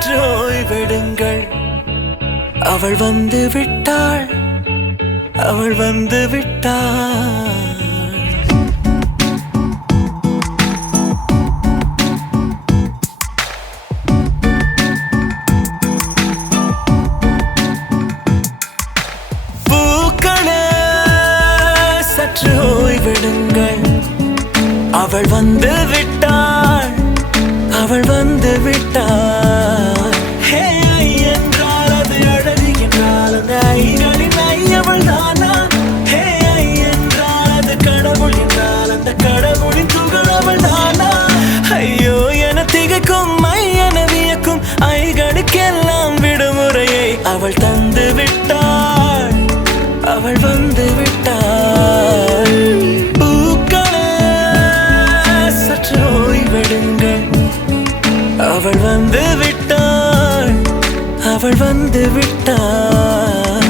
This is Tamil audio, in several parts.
சற்று ஓய்வெடுங்கள். அவள் வந்து விட்டாள், அவள் வந்து விட்டாள். பூக்களே சற்று ஓய்வெடுங்கள். அவள் வந்து விட்டாள், அவள் வந்து விட்டாள். ஹே ஐ என்றால் அது அழகு என்றால் அந்த ஐகளின் ஐ அவள் தானா? ஹே ஐ என்றால் அது கடவுள் என்றால் அந்த கடவுளின் துகள் அவள் தானா? ஐயோ என திகைக்கும் ஐ என வியக்கும் ஐகளுக்கெல்லாம் விடுமுறையை அவள் தந்து விட்டாள், அவள் வந்து விட்டாள். பூக்களே சற்று ஓய்வெடுங்கள். அவள் வந்து விட்டாள், அவள் வந்து விட்டாள்.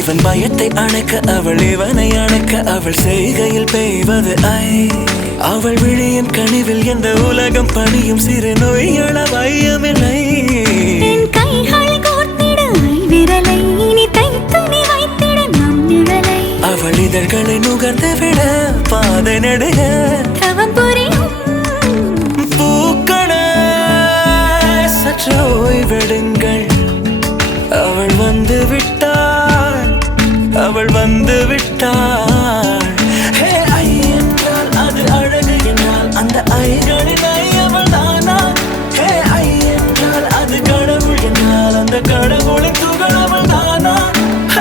இவன் பயத்தை அணைக்க அவள் இவனை அணைக்க அவள் செய்கையில் பெய்வது ஐ. அவள் விழியின் கனிவில் எந்த உலகம் பணியும் சிறு நோய்கள வையமில்லை. அவள் இதழ்களை நுகர்ந்து விட பாதை நடுக பூக்களே சற்று ஓய்வெடுங்கள். அவள் வந்து விட்டாள், அவள் வந்து விட்டாள். ஹே ஐ என்றால் அது அழகு என்றால் அந்த ஐகளின் ஐ அவள் தானா? ஹே ஐ என்றால் அது கடவுள் என்றால் அந்த கடவுளின் துகள் அவள் தானா?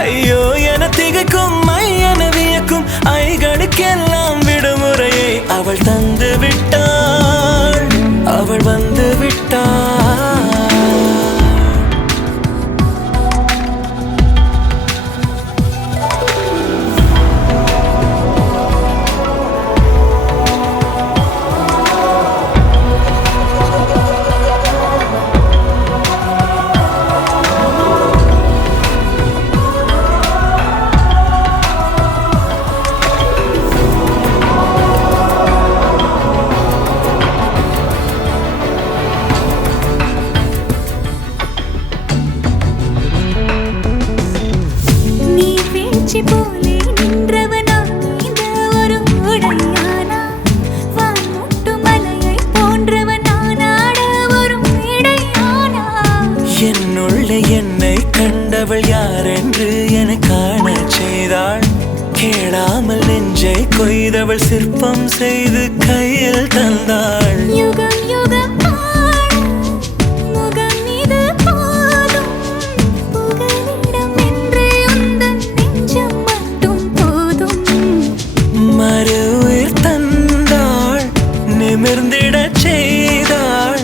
ஐயோ என திகைக்கும் ஐ என வியக்கும் ஐகளுக்கெல்லாம் விடுமுறையை அவள் தந்து விட்டாள், அவள் வந்து விட்டாள். என்னுள்ளே என்னை கண்டவள் யாரென்று என காண செய்தாள். கேளாமல் நெஞ்சை கொய்தவள் சிற்பம் செய்து கையில் தந்தாள். யுகம் யுகம் முகம் இது போதும் புகலிடம் என்று உந்தன் நெஞ்சம் மட்டும் போதும். மறு உயிர் தந்தாள், நிமிர்ந்திடச் செய்தாள்.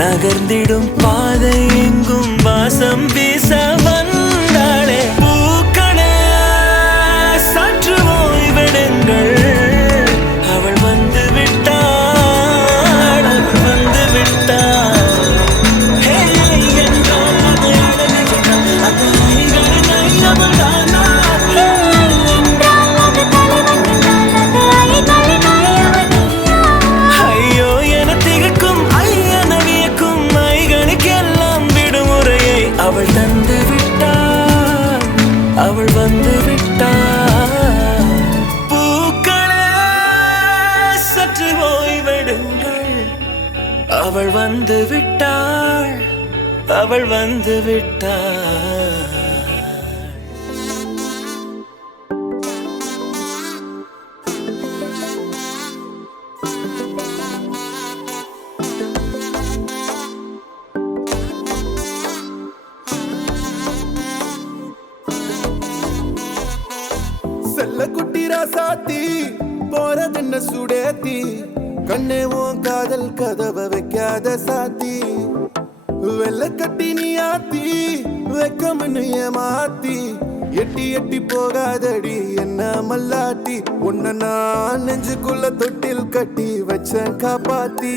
நகர்ந்திடும் பாதை எங்கும் வாசம் வீச வந்தாளே. பூக்களே சற்று ஓய்வெடுங்கள். அவள் வந்து விட்டாள், அவள் வந்து விட்டாள். ஹே என்றால் அது அழகு என்றால் அந்த ஐகளின் ஐ அவள் தானா? ஹே என்றால் அது தலைவன் என்றால் அந்த ஐகளின் ஐ அவள் நீயா? ஐயோ என திகைக்கும் ஐ என வியக்கும் ஐகளுக்கெல்லாம் விடுமுறையை அவள் தந்து விட்டாள், அவள் வந்து விட்டாள். பூக்களே சற்று ஓய்வெடுங்கள். அவள் வந்து விட்டாள், அவள் வந்து விட்டாள். செல்ல குட்டி ராசாத்தி போறதென்ன சுடேத்தி கண்ணே உன் காதல் கதவை வைக்காத சாத்தி வெள்ள கட்டி நீ ஆத்தி வெக்கம்னு ஏமாத்தி எட்டி எட்டி போகாதடி என்ன மல்லாட்டி உன்ன நான் நெஞ்சுக்குள்ள தொட்டில் கட்டி வச்ச காப்பாத்தி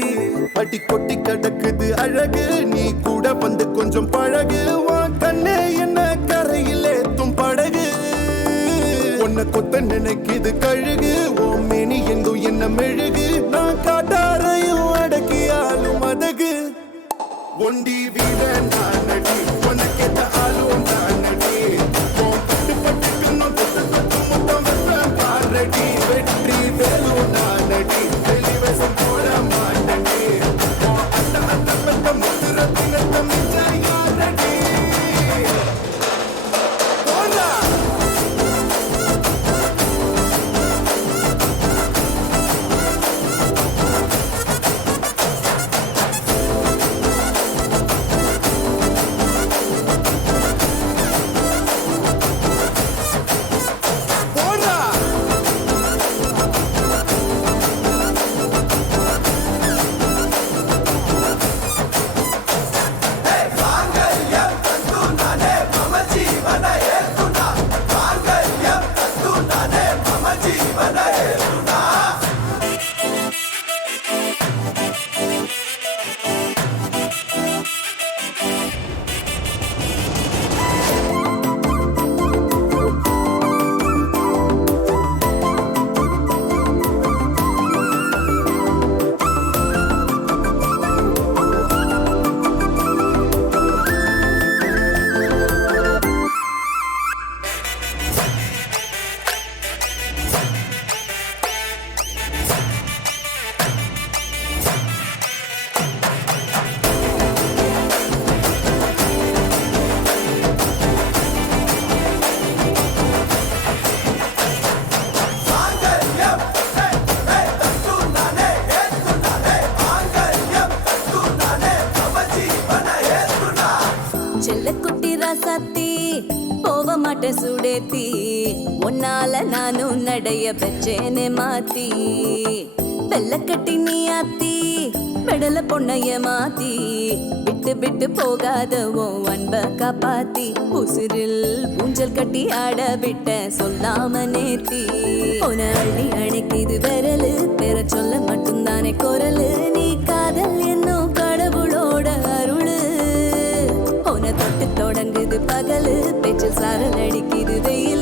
அடி கொட்டி கிடக்குது அழகு நீ கூட வந்து கொஞ்சம் பழகு உன் கண்ணே என்ன கரையில் ஏத்தும் படகு உன்னை கொத்த நினைக்குது கழுகு ஓ மேனி எங்கும் என்ன மெழுகு நான் காட்டாரையும் அடக்கியாலும் அதகு ஒண்டி வீட நானடி உனக்கேத்த ஆளும் நானடி பட்டு பட்டுக்குன்னு தொட்டு தொட்டு முத்தம் வெப்பம் பாரடி வெற்றி வேலும் நானடி வெளிவசம் போட மாட்டடி அந்த அந்த பெத்த முத்துரத்தினத்த மிச்ச யாரடி போடா செல்ல குட்டி ராசாத்தி போக மாட்டேன் சுடேத்தி உன்னால நானும் நடைய பெற்றேனே மாத்தி வெள்ள கட்டி நீ ஆத்தி பெடல பொண்ணைய மாத்தி விட்டு விட்டு போகாத உன் அன்ப காப்பாத்தி உசிரில் ஊஞ்சல் கட்டி ஆட விட்ட சொல்லாம நேத்தி உன அள்ளி அணைக்குது விரலு பெற சொல்ல மட்டும்தானே குரலு நீ காதல் என்னும் கடவுளோட அருளு உன தொட்டு தொடங்குது பகலு பேச்சில் சாரல் அடிக்குது வெயில்